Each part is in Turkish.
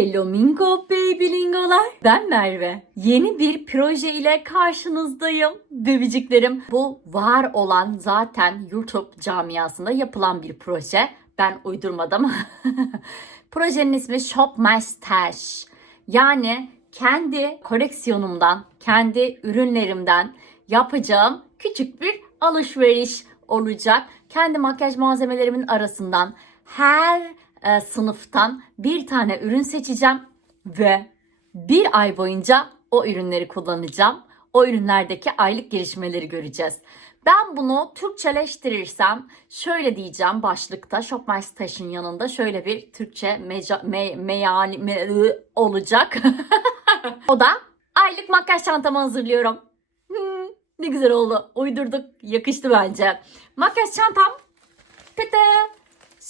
Flamingo Babylingolar. Ben Merve. Yeni bir proje ile karşınızdayım. Bebiciklerim. Bu var olan zaten YouTube camiasında yapılan bir proje. Ben uydurmadım. Projenin ismi Shop My Stash. Yani kendi koleksiyonumdan, kendi ürünlerimden yapacağım küçük bir alışveriş olacak. Kendi makyaj malzemelerimin arasından her e, sınıftan bir tane ürün seçeceğim ve bir ay boyunca o ürünleri kullanacağım. O ürünlerdeki aylık gelişmeleri göreceğiz. Ben bunu Türkçeleştirirsem şöyle diyeceğim başlıkta Shop My Stash'ın yanında şöyle bir Türkçe meca, me, meyani me, olacak. o da aylık makyaj çantamı hazırlıyorum. Hmm, ne güzel oldu. Uydurduk. Yakıştı bence. Makyaj çantam. Pıtı.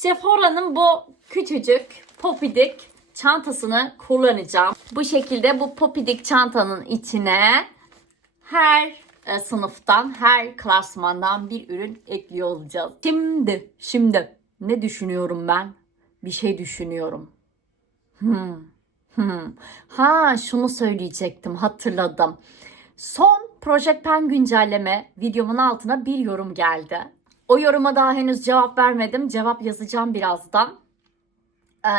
Sephora'nın bu küçücük popidik çantasını kullanacağım. Bu şekilde bu popidik çantanın içine her e, sınıftan, her klasmandan bir ürün ekliyor olacağız. Şimdi, şimdi ne düşünüyorum ben? Bir şey düşünüyorum. Hmm. Hmm. Ha şunu söyleyecektim hatırladım. Son Project Pen güncelleme videomun altına bir yorum geldi. O yoruma daha henüz cevap vermedim. Cevap yazacağım birazdan. Ee,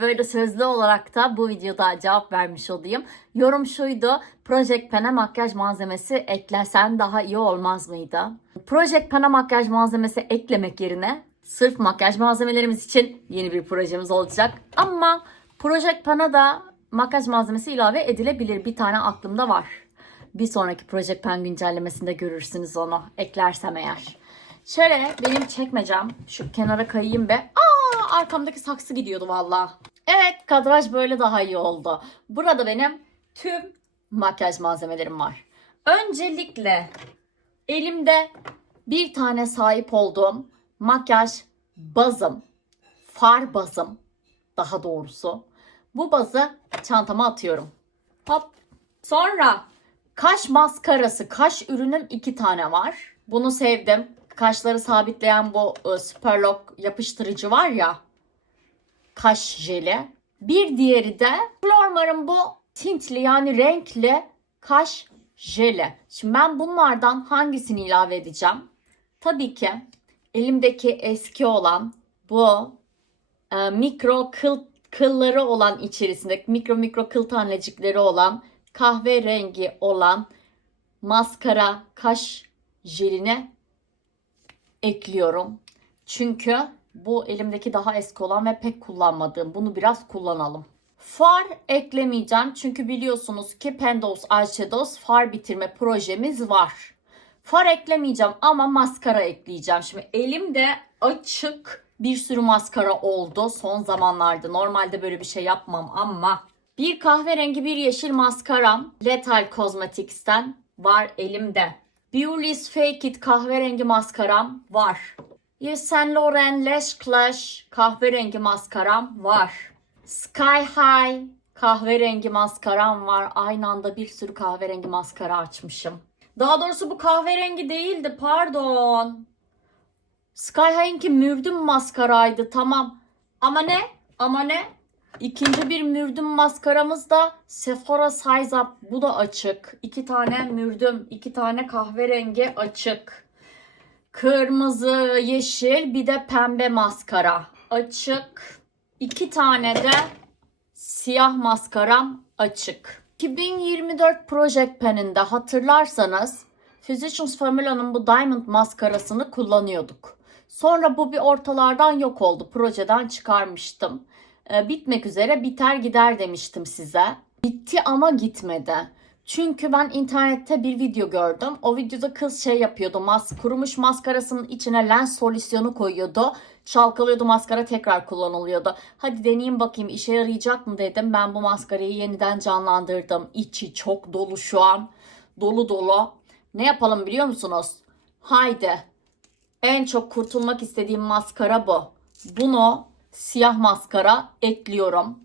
böyle sözlü olarak da bu videoda cevap vermiş olayım. Yorum şuydu. Project Pen'e makyaj malzemesi eklesen daha iyi olmaz mıydı? Project Pen'e makyaj malzemesi eklemek yerine sırf makyaj malzemelerimiz için yeni bir projemiz olacak. Ama Project Pen'e da makyaj malzemesi ilave edilebilir. Bir tane aklımda var. Bir sonraki Project Pen güncellemesinde görürsünüz onu eklersem eğer. Şöyle benim çekmecem. Şu kenara kayayım be. Aa arkamdaki saksı gidiyordu valla. Evet kadraj böyle daha iyi oldu. Burada benim tüm makyaj malzemelerim var. Öncelikle elimde bir tane sahip olduğum makyaj bazım. Far bazım daha doğrusu. Bu bazı çantama atıyorum. Hop. Sonra kaş maskarası, kaş ürünüm iki tane var. Bunu sevdim. Kaşları sabitleyen bu e, Superlock yapıştırıcı var ya. Kaş jeli. Bir diğeri de Flormar'ın bu tintli yani renkli kaş jeli. Şimdi ben bunlardan hangisini ilave edeceğim? Tabii ki elimdeki eski olan bu e, mikro kıl kılları olan içerisinde mikro mikro kıl tanecikleri olan kahverengi olan maskara kaş jeline ekliyorum. Çünkü bu elimdeki daha eski olan ve pek kullanmadığım. Bunu biraz kullanalım. Far eklemeyeceğim çünkü biliyorsunuz ki Pendos Eyeshadows far bitirme projemiz var. Far eklemeyeceğim ama maskara ekleyeceğim. Şimdi elimde açık bir sürü maskara oldu son zamanlarda. Normalde böyle bir şey yapmam ama bir kahverengi bir yeşil maskaram Lethal Cosmetics'ten var elimde. Beauty's Fake It kahverengi maskaram var. Yves Saint Laurent Lash Clash kahverengi maskaram var. Sky High kahverengi maskaram var. Aynı anda bir sürü kahverengi maskara açmışım. Daha doğrusu bu kahverengi değildi pardon. Sky High'inki mürdüm maskaraydı tamam. Ama ne? Ama ne? İkinci bir mürdüm maskaramız da Sephora Size Up. Bu da açık. İki tane mürdüm, iki tane kahverengi açık. Kırmızı, yeşil, bir de pembe maskara. Açık. İki tane de siyah maskaram açık. 2024 Project Pen'inde hatırlarsanız Physicians Formula'nın bu Diamond maskarasını kullanıyorduk. Sonra bu bir ortalardan yok oldu. Projeden çıkarmıştım. Ee, bitmek üzere biter gider demiştim size. Bitti ama gitmedi. Çünkü ben internette bir video gördüm. O videoda kız şey yapıyordu. Mas kurumuş maskarasının içine lens solüsyonu koyuyordu. Çalkalıyordu maskara tekrar kullanılıyordu. Hadi deneyeyim bakayım işe yarayacak mı dedim. Ben bu maskarayı yeniden canlandırdım. İçi çok dolu şu an. Dolu dolu. Ne yapalım biliyor musunuz? Haydi. En çok kurtulmak istediğim maskara bu. Bunu siyah maskara ekliyorum.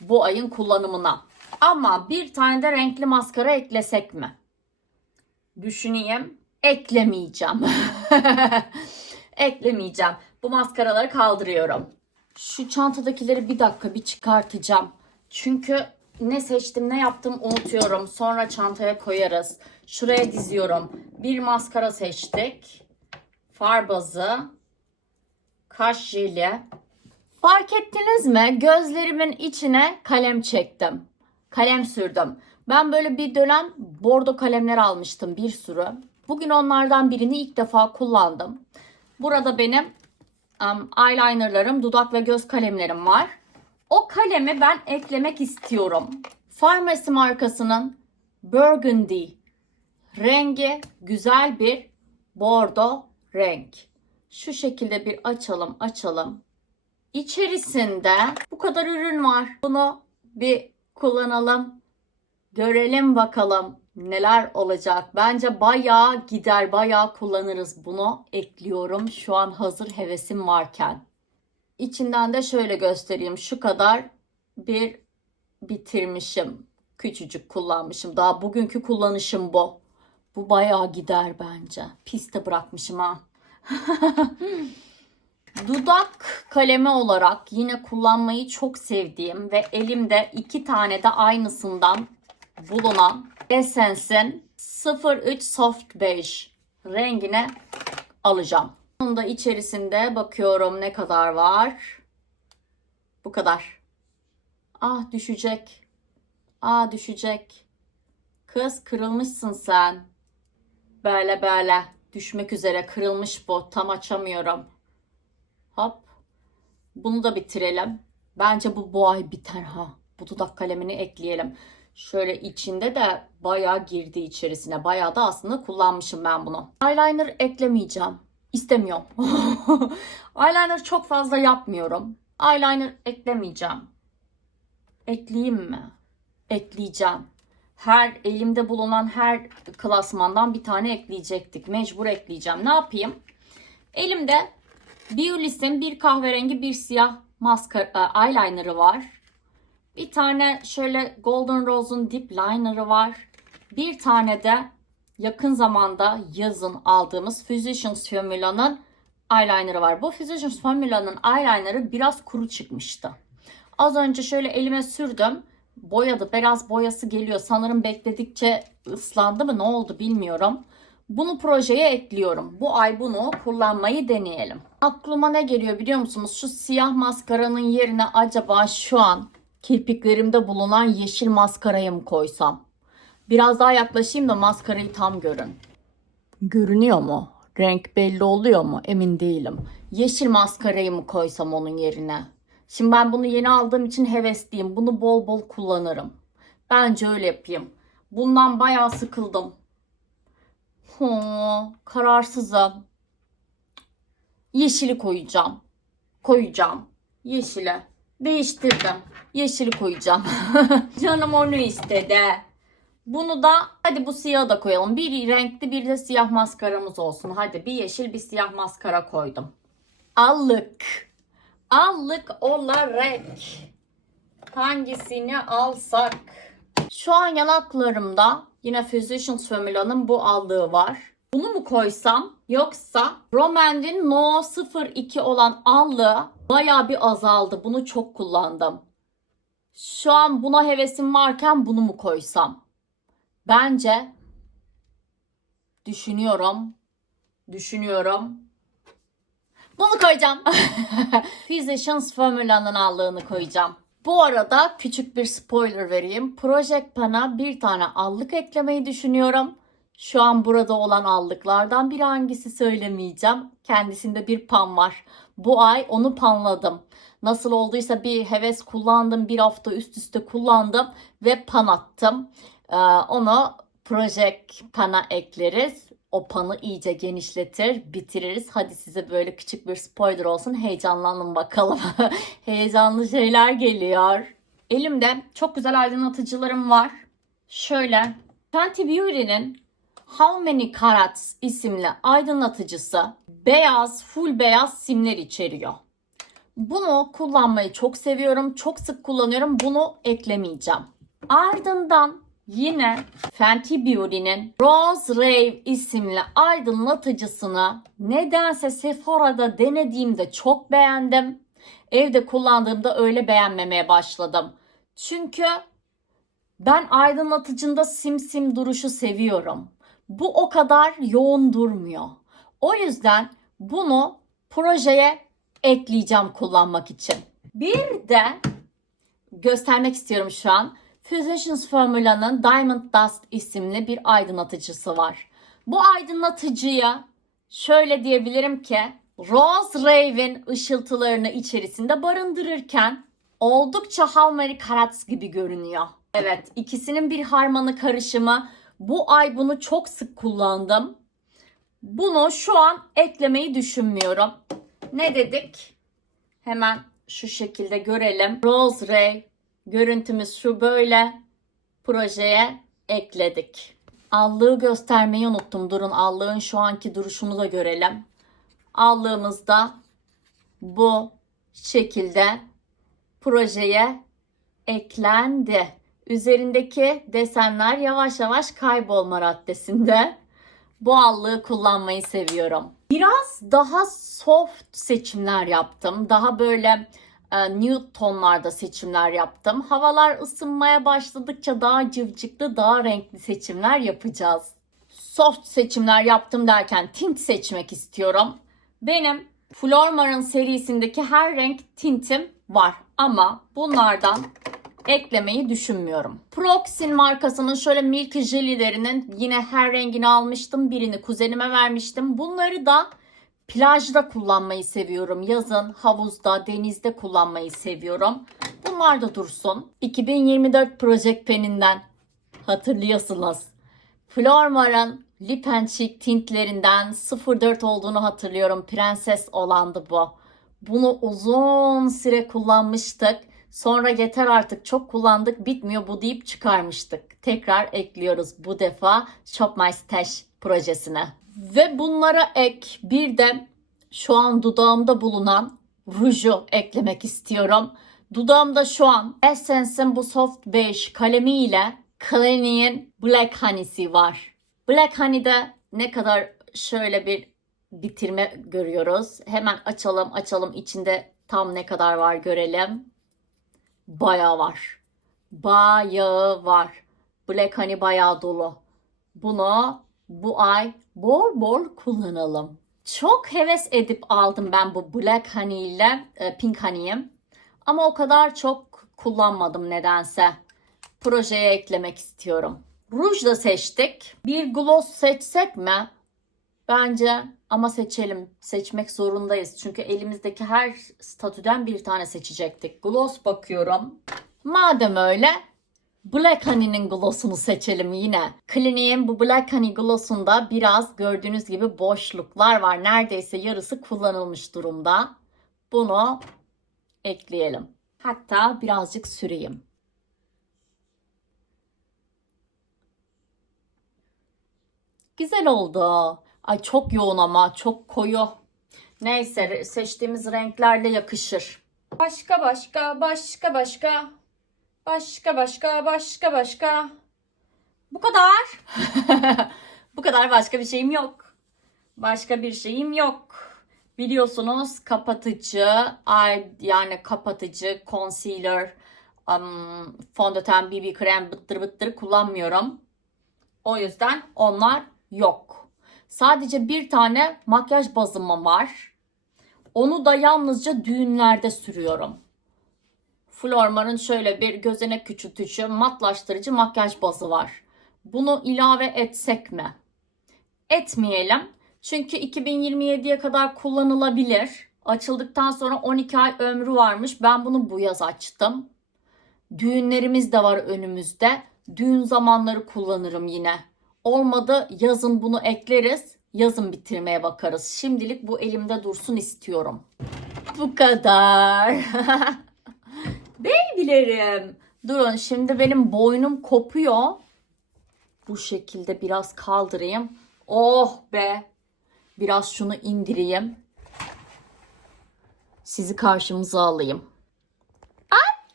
Bu ayın kullanımına. Ama bir tane de renkli maskara eklesek mi? Düşüneyim. Eklemeyeceğim. Eklemeyeceğim. Bu maskaraları kaldırıyorum. Şu çantadakileri bir dakika bir çıkartacağım. Çünkü ne seçtim ne yaptım unutuyorum. Sonra çantaya koyarız. Şuraya diziyorum. Bir maskara seçtik. Far bazı. Kaş jeli. Fark ettiniz mi? Gözlerimin içine kalem çektim. Kalem sürdüm. Ben böyle bir dönem bordo kalemler almıştım bir sürü. Bugün onlardan birini ilk defa kullandım. Burada benim um, eyelinerlarım, dudak ve göz kalemlerim var. O kalemi ben eklemek istiyorum. Pharmacy markasının Burgundy rengi güzel bir bordo renk. Şu şekilde bir açalım açalım. İçerisinde bu kadar ürün var. Bunu bir kullanalım. Görelim bakalım neler olacak. Bence bayağı gider, bayağı kullanırız bunu. Ekliyorum şu an hazır hevesim varken. İçinden de şöyle göstereyim. Şu kadar bir bitirmişim. Küçücük kullanmışım. Daha bugünkü kullanışım bu. Bu bayağı gider bence. Piste bırakmışım ha. Dudak kalemi olarak yine kullanmayı çok sevdiğim ve elimde iki tane de aynısından bulunan Essence'in 03 Soft Beige rengine alacağım. Bunun da içerisinde bakıyorum ne kadar var. Bu kadar. Ah düşecek. Ah düşecek. Kız kırılmışsın sen. Böyle böyle. Düşmek üzere kırılmış bu. Tam açamıyorum. Hop. Bunu da bitirelim. Bence bu bu ay biter ha. Bu dudak kalemini ekleyelim. Şöyle içinde de bayağı girdi içerisine. Bayağı da aslında kullanmışım ben bunu. Eyeliner eklemeyeceğim. İstemiyorum. Eyeliner çok fazla yapmıyorum. Eyeliner eklemeyeceğim. Ekleyeyim mi? Ekleyeceğim. Her elimde bulunan her klasmandan bir tane ekleyecektik. Mecbur ekleyeceğim. Ne yapayım? Elimde Biolis'in bir kahverengi bir siyah maskara eyeliner'ı var. Bir tane şöyle Golden Rose'un dip liner'ı var. Bir tane de yakın zamanda yazın aldığımız Physicians Formula'nın eyeliner'ı var. Bu Physicians Formula'nın eyeliner'ı biraz kuru çıkmıştı. Az önce şöyle elime sürdüm. Boyadı. Biraz boyası geliyor. Sanırım bekledikçe ıslandı mı ne oldu bilmiyorum. Bunu projeye ekliyorum. Bu ay bunu kullanmayı deneyelim. Aklıma ne geliyor biliyor musunuz? Şu siyah maskaranın yerine acaba şu an kirpiklerimde bulunan yeşil maskarayı mı koysam? Biraz daha yaklaşayım da maskarayı tam görün. Görünüyor mu? Renk belli oluyor mu? Emin değilim. Yeşil maskarayı mı koysam onun yerine? Şimdi ben bunu yeni aldığım için hevesliyim. Bunu bol bol kullanırım. Bence öyle yapayım. Bundan bayağı sıkıldım. Ho, kararsızım. Yeşili koyacağım. Koyacağım. Yeşile. Değiştirdim. Yeşili koyacağım. Canım onu istedi. Bunu da hadi bu siyahı da koyalım. Bir renkli bir de siyah maskaramız olsun. Hadi bir yeşil bir siyah maskara koydum. Allık. Allık olarak hangisini alsak? Şu an yanaklarımda yine Physicians Formula'nın bu allığı var. Bunu mu koysam yoksa Romand'in No 02 olan allığı baya bir azaldı. Bunu çok kullandım. Şu an buna hevesim varken bunu mu koysam? Bence düşünüyorum. Düşünüyorum. Bunu koyacağım. Physicians Formula'nın allığını koyacağım. Bu arada küçük bir spoiler vereyim. Project Pan'a bir tane allık eklemeyi düşünüyorum. Şu an burada olan allıklardan biri hangisi söylemeyeceğim. Kendisinde bir pan var. Bu ay onu panladım. Nasıl olduysa bir heves kullandım. Bir hafta üst üste kullandım ve pan attım. Ee, onu Project Pan'a ekleriz. O panı iyice genişletir, bitiririz. Hadi size böyle küçük bir spoiler olsun. Heyecanlanın bakalım. Heyecanlı şeyler geliyor. Elimde çok güzel aydınlatıcılarım var. Şöyle Fenty Beauty'nin How Many Carats isimli aydınlatıcısı beyaz, full beyaz simler içeriyor. Bunu kullanmayı çok seviyorum. Çok sık kullanıyorum. Bunu eklemeyeceğim. Ardından yine Fenty Beauty'nin Rose Rave isimli aydınlatıcısını nedense Sephora'da denediğimde çok beğendim. Evde kullandığımda öyle beğenmemeye başladım. Çünkü ben aydınlatıcında simsim duruşu seviyorum. Bu o kadar yoğun durmuyor. O yüzden bunu projeye ekleyeceğim kullanmak için. Bir de göstermek istiyorum şu an. Physicians Formula'nın Diamond Dust isimli bir aydınlatıcısı var. Bu aydınlatıcıya şöyle diyebilirim ki Rose Raven ışıltılarını içerisinde barındırırken oldukça How Carats gibi görünüyor. Evet ikisinin bir harmanı karışımı. Bu ay bunu çok sık kullandım. Bunu şu an eklemeyi düşünmüyorum. Ne dedik? Hemen şu şekilde görelim. Rose Ray görüntümüz şu böyle projeye ekledik. Allığı göstermeyi unuttum. Durun allığın şu anki duruşunu da görelim. Allığımızda bu şekilde projeye eklendi. Üzerindeki desenler yavaş yavaş kaybolma raddesinde. Bu allığı kullanmayı seviyorum. Biraz daha soft seçimler yaptım. Daha böyle e, nude tonlarda seçimler yaptım. Havalar ısınmaya başladıkça daha cıvcıklı, daha renkli seçimler yapacağız. Soft seçimler yaptım derken tint seçmek istiyorum. Benim Flormar'ın serisindeki her renk tintim var ama bunlardan eklemeyi düşünmüyorum. Proxin markasının şöyle Milk Jelly'lerinin yine her rengini almıştım. Birini kuzenime vermiştim. Bunları da plajda kullanmayı seviyorum. Yazın havuzda, denizde kullanmayı seviyorum. Bunlar da dursun. 2024 Project Pen'inden hatırlıyorsunuz. Flormar'ın Lip and Cheek tintlerinden 04 olduğunu hatırlıyorum. Prenses olandı bu. Bunu uzun süre kullanmıştık. Sonra yeter artık çok kullandık bitmiyor bu deyip çıkarmıştık. Tekrar ekliyoruz bu defa Shop My Stash projesine. Ve bunlara ek bir de şu an dudağımda bulunan ruju eklemek istiyorum. Dudağımda şu an Essence'in bu soft beige kalemiyle Clinique'in Black Honey'si var. Black Honey'de ne kadar şöyle bir bitirme görüyoruz. Hemen açalım açalım içinde tam ne kadar var görelim. Bayağı var. Bayağı var. Black Honey bayağı dolu. Bunu bu ay bol bol kullanalım. Çok heves edip aldım ben bu Black Honey ile e, Pink Honey'i. Ama o kadar çok kullanmadım nedense. Projeye eklemek istiyorum. Ruj da seçtik. Bir gloss seçsek mi? Bence ama seçelim. Seçmek zorundayız. Çünkü elimizdeki her statüden bir tane seçecektik. Gloss bakıyorum. Madem öyle Black Honey'nin gloss'unu seçelim yine. Clinique'in bu Black Honey gloss'unda biraz gördüğünüz gibi boşluklar var. Neredeyse yarısı kullanılmış durumda. Bunu ekleyelim. Hatta birazcık süreyim. Güzel oldu. Ay çok yoğun ama çok koyu. Neyse seçtiğimiz renklerle yakışır. Başka başka başka başka başka başka başka başka Bu kadar. Bu kadar başka bir şeyim yok. Başka bir şeyim yok. Biliyorsunuz kapatıcı, yani kapatıcı, concealer, um, fondöten, BB krem, bıttır bıttır kullanmıyorum. O yüzden onlar yok. Sadece bir tane makyaj bazım var. Onu da yalnızca düğünlerde sürüyorum. Flormar'ın şöyle bir gözenek küçültücü, matlaştırıcı makyaj bazı var. Bunu ilave etsek mi? Etmeyelim. Çünkü 2027'ye kadar kullanılabilir. Açıldıktan sonra 12 ay ömrü varmış. Ben bunu bu yaz açtım. Düğünlerimiz de var önümüzde. Düğün zamanları kullanırım yine. Olmadı yazın bunu ekleriz. Yazın bitirmeye bakarız. Şimdilik bu elimde dursun istiyorum. Bu kadar. Babylerim. Durun şimdi benim boynum kopuyor. Bu şekilde biraz kaldırayım. Oh be. Biraz şunu indireyim. Sizi karşımıza alayım. Ay.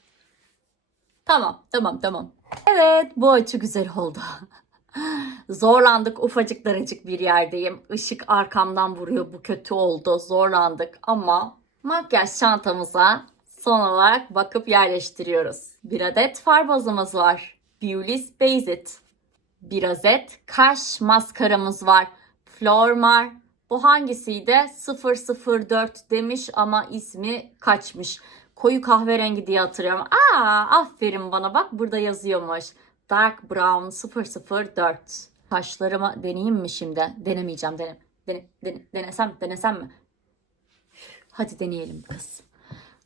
Tamam, tamam, tamam. Evet, bu açı güzel oldu. Zorlandık ufacık daracık bir yerdeyim. Işık arkamdan vuruyor bu kötü oldu. Zorlandık ama makyaj çantamıza Son olarak bakıp yerleştiriyoruz. Bir adet far bazımız var. Beulis Basic. Bir adet kaş maskaramız var. Flormar. Bu hangisiydi? 004 demiş ama ismi kaçmış. Koyu kahverengi diye hatırlıyorum. Aa, aferin bana bak burada yazıyormuş. Dark Brown 004. Kaşlarımı deneyeyim mi şimdi? Denemeyeceğim. Dene, dene, dene, denesem, denesem mi? Hadi deneyelim kız.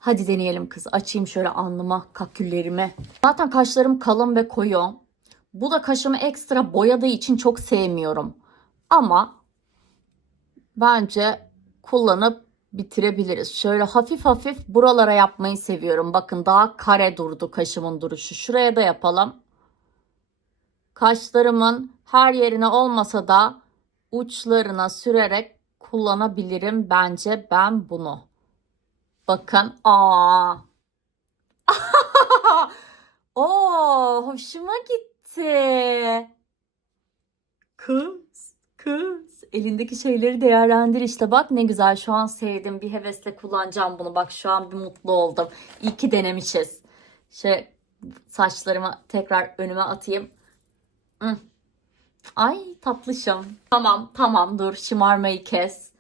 Hadi deneyelim kız. Açayım şöyle alnıma, kaküllerimi. Zaten kaşlarım kalın ve koyu. Bu da kaşımı ekstra boyadığı için çok sevmiyorum. Ama bence kullanıp bitirebiliriz. Şöyle hafif hafif buralara yapmayı seviyorum. Bakın daha kare durdu kaşımın duruşu. Şuraya da yapalım. Kaşlarımın her yerine olmasa da uçlarına sürerek kullanabilirim bence ben bunu. Bakın. Aa. Oo, hoşuma gitti. Kız, kız. Elindeki şeyleri değerlendir işte. Bak ne güzel. Şu an sevdim. Bir hevesle kullanacağım bunu. Bak şu an bir mutlu oldum. İyi ki denemişiz. Şey saçlarımı tekrar önüme atayım. Ay tatlışım. Tamam tamam dur şımarmayı kes.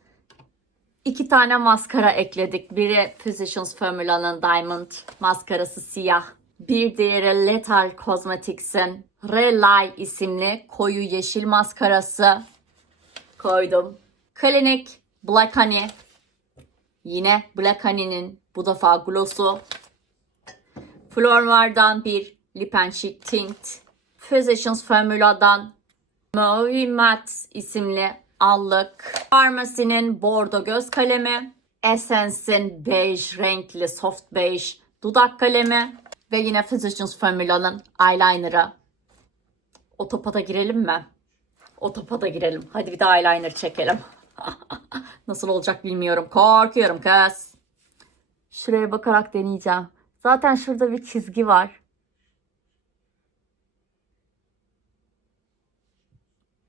İki tane maskara ekledik. Biri Physicians Formula'nın Diamond maskarası siyah. Bir diğeri Lethal Cosmetics'in Relay isimli koyu yeşil maskarası koydum. Clinique Black Honey. Yine Black Honey'nin bu defa glossu. Flormar'dan bir Lip and Cheek Tint. Physicians Formula'dan Maui Matte isimli allık. Pharmacy'nin bordo göz kalemi. Essence'in beige renkli soft beige dudak kalemi. Ve yine Physicians Formula'nın eyeliner'ı. O topa da girelim mi? O topa da girelim. Hadi bir de eyeliner çekelim. Nasıl olacak bilmiyorum. Korkuyorum kız. Şuraya bakarak deneyeceğim. Zaten şurada bir çizgi var.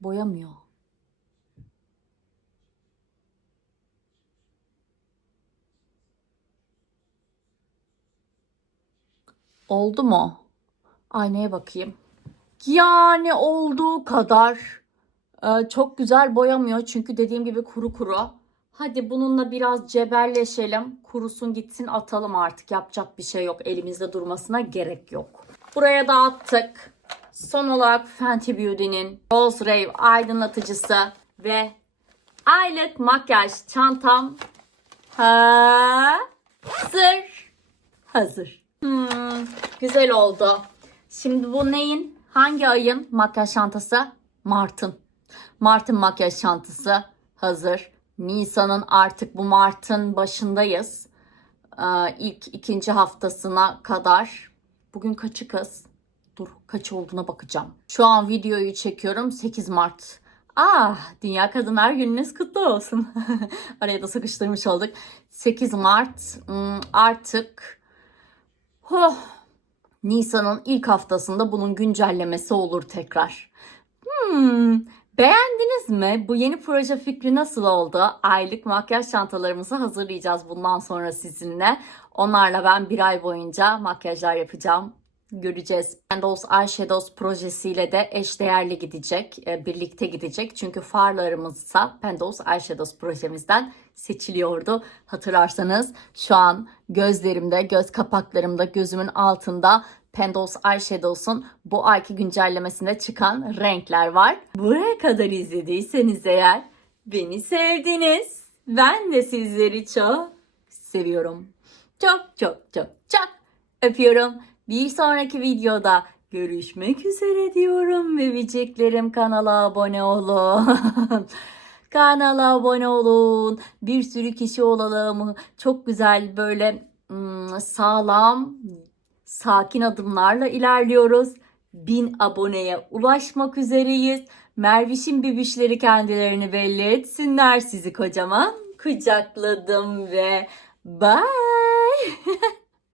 Boyamıyor. Oldu mu? Aynaya bakayım. Yani olduğu kadar e, çok güzel boyamıyor. Çünkü dediğim gibi kuru kuru. Hadi bununla biraz cebelleşelim. Kurusun gitsin atalım artık. Yapacak bir şey yok. Elimizde durmasına gerek yok. Buraya da attık. Son olarak Fenty Beauty'nin Rose Rave aydınlatıcısı ve aylık makyaj çantam hazır. Hazır. Hmm, güzel oldu. Şimdi bu neyin? Hangi ayın makyaj çantası? Mart'ın. Mart'ın makyaj çantası hazır. Nisan'ın artık bu Mart'ın başındayız. Ee, ilk ikinci haftasına kadar. Bugün kaçı kız? Dur kaç olduğuna bakacağım. Şu an videoyu çekiyorum 8 Mart. Ah Dünya Kadınlar Gününüz kutlu olsun. Araya da sıkıştırmış olduk. 8 Mart hmm, artık oh, Nisan'ın ilk haftasında bunun güncellemesi olur tekrar. Hmm, beğendiniz mi? Bu yeni proje fikri nasıl oldu? Aylık makyaj çantalarımızı hazırlayacağız bundan sonra sizinle. Onlarla ben bir ay boyunca makyajlar yapacağım. Göreceğiz. Pendos Eyeshadows projesiyle de eşdeğerli gidecek, e, birlikte gidecek. Çünkü farlarımızsa Pendos Eyeshadows projemizden seçiliyordu. Hatırlarsanız şu an gözlerimde, göz kapaklarımda, gözümün altında Pendos Eyeshadows'un bu ayki güncellemesinde çıkan renkler var. Buraya kadar izlediyseniz eğer beni sevdiniz. Ben de sizleri çok seviyorum. Çok çok çok çok öpüyorum. Bir sonraki videoda görüşmek üzere diyorum bebeceklerim. Kanala abone olun. Kanala abone olun. Bir sürü kişi olalım. Çok güzel böyle hmm, sağlam sakin adımlarla ilerliyoruz. Bin aboneye ulaşmak üzereyiz. Merviş'in bibişleri kendilerini belli etsinler. Sizi kocaman kucakladım ve bye.